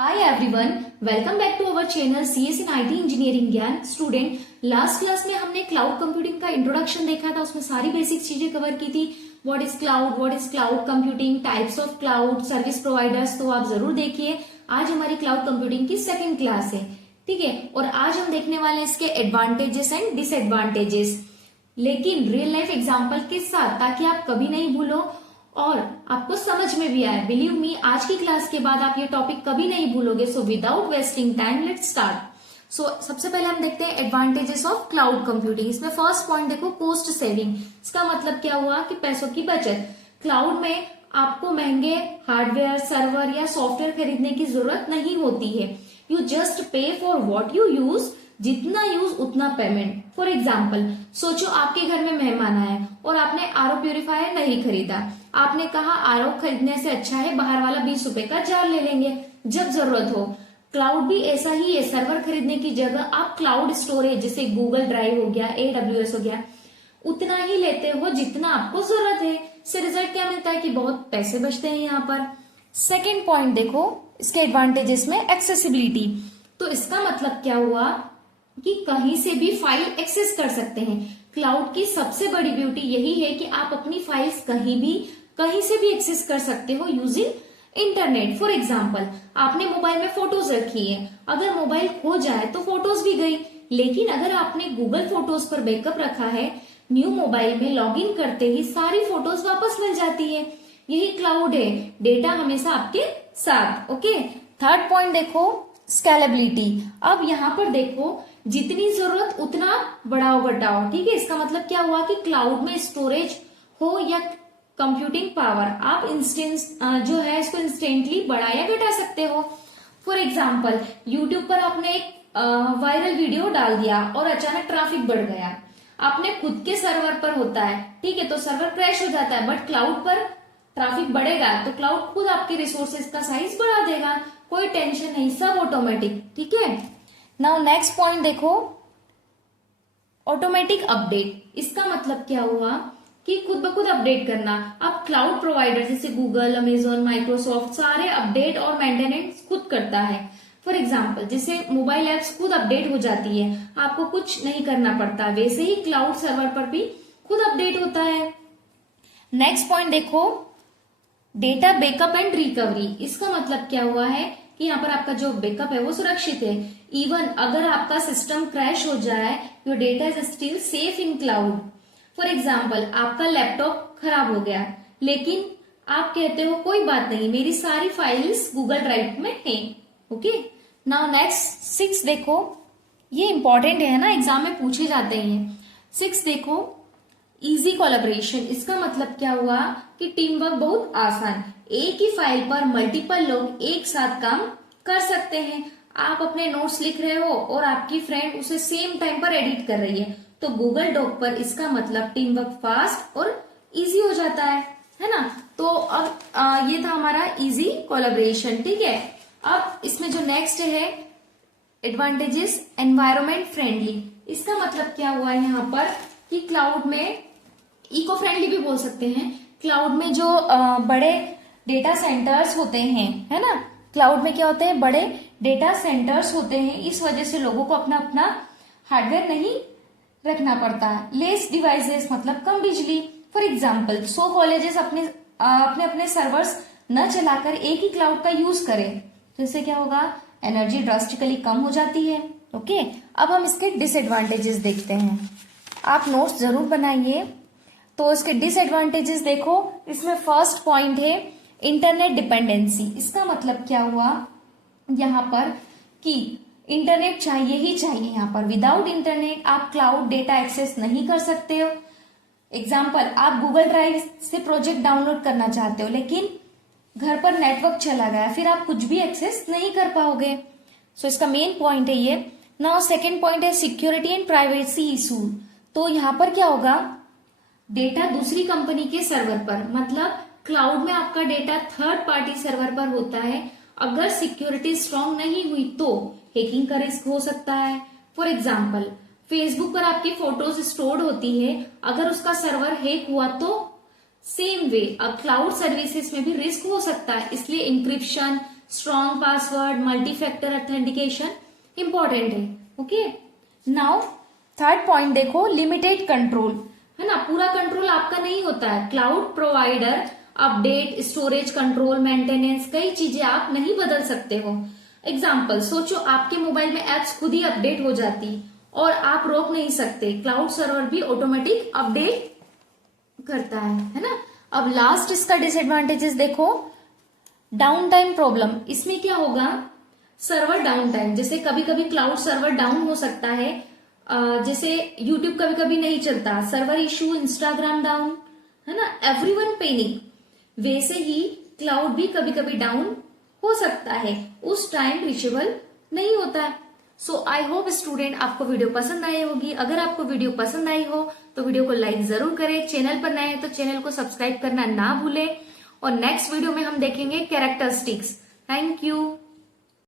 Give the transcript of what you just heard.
Hi everyone, welcome back to our channel CS in IT engineering ज्ञान। Student, last class में हमने cloud computing का introduction देखा था, उसमें सारी बेसिक चीजें कवर की थी। What is cloud computing, types of cloud, service providers, तो आप जरूर देखिए। आज हमारी क्लाउड कंप्यूटिंग की सेकंड क्लास है, ठीक है। और आज हम देखने वाले हैं इसके एडवांटेजेस एंड डिसएडवांटेजेस, लेकिन रियल लाइफ एग्जाम्पल के साथ, ताकि आप कभी नहीं भूलो और आपको समझ में भी आए। बिलीव मी, आज की क्लास के बाद आप ये टॉपिक कभी नहीं भूलोगे। So without wasting time let's start. So सबसे पहले हम देखते हैं एडवांटेजेस ऑफ क्लाउड कंप्यूटिंग। इसमें फर्स्ट पॉइंट देखो, कॉस्ट सेविंग। इसका मतलब क्या हुआ कि पैसों की बचत। क्लाउड में आपको महंगे हार्डवेयर, सर्वर या सॉफ्टवेयर खरीदने की जरूरत नहीं होती है। यू जस्ट पे फॉर व्हाट यू यूज, जितना यूज उतना पेमेंट। फॉर एग्जाम्पल, सोचो आपके घर में मेहमान आए और आपने आरओ प्यूरिफायर नहीं खरीदा। आपने कहा आरओ खरीदने से अच्छा है बाहर वाला 20 रुपए का जार ले लेंगे जब जरूरत हो। क्लाउड भी ऐसा ही है। सर्वर खरीदने की जगह आप क्लाउड स्टोरेज जैसे गूगल ड्राइव हो गया, AWS हो गया, उतना ही लेते हो जितना आपको जरूरत है। इससे रिजल्ट क्या मिलता है कि बहुत पैसे बचते हैं यहाँ पर। सेकेंड पॉइंट देखो इसके एडवांटेजेस में, एक्सेसिबिलिटी। तो इसका मतलब क्या हुआ कि कहीं से भी फाइल एक्सेस कर सकते हैं। क्लाउड की सबसे बड़ी ब्यूटी यही है कि आप अपनी फाइल्स कहीं से भी एक्सेस कर सकते हो यूजिंग इंटरनेट। फॉर एग्जाम्पल, आपने मोबाइल में फोटोज रखी है, अगर मोबाइल खो जाए तो फोटोज भी गई। लेकिन अगर आपने गूगल फोटोज पर बैकअप रखा है, न्यू मोबाइल में लॉगिन करते ही सारी फोटोज वापस मिल जाती है। यही क्लाउड है, डेटा हमेशा आपके साथ। ओके, थर्ड पॉइंट देखो, स्केलेबिलिटी। अब यहाँ पर देखो, जितनी जरूरत उतना बढ़ाओ घटाओ, ठीक है। इसका मतलब क्या हुआ कि क्लाउड में स्टोरेज हो या कंप्यूटिंग पावर, आप इंस्टेंस जो है इसको इंस्टेंटली बढ़ा या घटा सकते हो। फॉर एग्जाम्पल, यूट्यूब पर आपने एक वायरल वीडियो डाल दिया और अचानक ट्रैफिक बढ़ गया। आपने खुद के सर्वर पर होता है, ठीक है, तो सर्वर क्रैश हो जाता है, बट क्लाउड पर ट्रैफिक बढ़ेगा तो क्लाउड खुद आपके रिसोर्सेज का साइज बढ़ा देगा। कोई टेंशन नहीं, सब ऑटोमेटिक, ठीक है। नाउ नेक्स्ट पॉइंट देखो, ऑटोमेटिक अपडेट। इसका मतलब क्या हुआ कि खुद ब खुद अपडेट करना। अब क्लाउड प्रोवाइडर जैसे गूगल, अमेजोन, माइक्रोसॉफ्ट सारे अपडेट और मेंटेनेंस खुद करता है। फॉर एग्जाम्पल, जैसे मोबाइल एप्स खुद अपडेट हो जाती है, आपको कुछ नहीं करना पड़ता, वैसे ही क्लाउड सर्वर पर भी खुद अपडेट होता है। नेक्स्ट पॉइंट देखो, डेटा बैकअप एंड रिकवरी। इसका मतलब क्या हुआ है कि यहाँ पर आपका जो बैकअप है वो सुरक्षित है। इवन अगर आपका सिस्टम क्रैश हो जाए, your data is still safe in cloud. For example, आपका लैपटॉप खराब हो गया, लेकिन आप कहते हो कोई बात नहीं, मेरी सारी फाइल्स गूगल ड्राइव में है। ओके, नाउ नेक्स्ट 6 देखो, ये इंपॉर्टेंट है ना, एग्जाम में पूछे जाते हैं। 6 देखो, इजी कोलैबोरेशन। इसका मतलब क्या हुआ कि टीम वर्क बहुत आसान। एक ही फाइल पर मल्टीपल लोग एक साथ काम कर सकते हैं। आप अपने नोट्स लिख रहे हो और आपकी फ्रेंड उसे सेम टाइम पर एडिट कर रही है, तो गूगल डॉक पर इसका मतलब टीम वर्क फास्ट और इजी हो जाता है ना। तो अब ये था हमारा इजी कोलैबोरेशन, ठीक है। अब इसमें जो नेक्स्ट है एडवांटेजेस, एनवायरमेंट फ्रेंडली। इसका मतलब क्या हुआ यहाँ पर कि क्लाउड में इको फ्रेंडली भी बोल सकते हैं। क्लाउड में जो बड़े डेटा सेंटर्स होते हैं, है ना, क्लाउड में क्या होते हैं, बड़े डेटा सेंटर्स होते हैं, इस वजह से लोगों को अपना अपना हार्डवेयर नहीं रखना पड़ता है। लेस डिवाइसेस मतलब कम बिजली। फॉर एग्जाम्पल, 100 कॉलेजेस अपने अपने सर्वर्स न चलाकर एक ही क्लाउड का यूज करें, तो इससे क्या होगा, एनर्जी ड्रास्टिकली कम हो जाती है। ओके, अब हम इसके डिसएडवांटेजेस देखते हैं। आप नोट्स जरूर बनाइए। तो इसके डिसएडवांटेजेस देखो, इसमें फर्स्ट पॉइंट है इंटरनेट डिपेंडेंसी। इसका मतलब क्या हुआ यहाँ पर कि इंटरनेट चाहिए ही चाहिए। यहाँ पर विदाउट इंटरनेट आप क्लाउड डेटा एक्सेस नहीं कर सकते हो। एग्जाम्पल, आप गूगल ड्राइव से प्रोजेक्ट डाउनलोड करना चाहते हो, लेकिन घर पर नेटवर्क चला गया, फिर आप कुछ भी एक्सेस नहीं कर पाओगे। सो इसका मेन पॉइंट है ये। नाउ सेकेंड पॉइंट है सिक्योरिटी एंड प्राइवेसी इशू। तो यहाँ पर क्या होगा, डेटा दूसरी कंपनी के सर्वर पर, मतलब क्लाउड में आपका डेटा थर्ड पार्टी सर्वर पर होता है। अगर सिक्योरिटी स्ट्रांग नहीं हुई तो हैकिंग का रिस्क हो सकता है। फॉर एग्जाम्पल, फेसबुक पर आपकी फोटोज स्टोर्ड होती है, अगर उसका सर्वर हैक हुआ तो सेम वे अब क्लाउड सर्विसेज में भी रिस्क हो सकता है। इसलिए encryption, strong password, multi factor authentication important है। ओके, नाउ थर्ड पॉइंट देखो, लिमिटेड कंट्रोल, है ना, पूरा कंट्रोल आपका नहीं होता है। Cloud provider update, storage control, maintenance, कई चीजें आप नहीं बदल सकते हो। एग्जाम्पल सोचो, आपके मोबाइल में एप्स खुद ही अपडेट हो जाती और आप रोक नहीं सकते, क्लाउड सर्वर भी ऑटोमेटिक अपडेट करता है ना। अब लास्ट इसका डिसएडवांटेजेस देखो, डाउन टाइम प्रॉब्लम। इसमें क्या होगा, सर्वर डाउन टाइम, जैसे कभी कभी क्लाउड सर्वर डाउन हो सकता है, जैसे यूट्यूब कभी कभी नहीं चलता, सर्वर इशू, इंस्टाग्राम डाउन, है ना, एवरीवन पैनिक। वैसे ही क्लाउड भी कभी कभी डाउन हो सकता है, उस टाइम रीचेबल नहीं होता है। सो आई होप स्टूडेंट आपको वीडियो पसंद आई होगी। अगर आपको वीडियो पसंद आई हो तो वीडियो को लाइक जरूर करें, चैनल पर नए हैं तो चैनल को सब्सक्राइब करना ना भूलें, और नेक्स्ट वीडियो में हम देखेंगे कैरेक्टरिस्टिक्स। Thank you.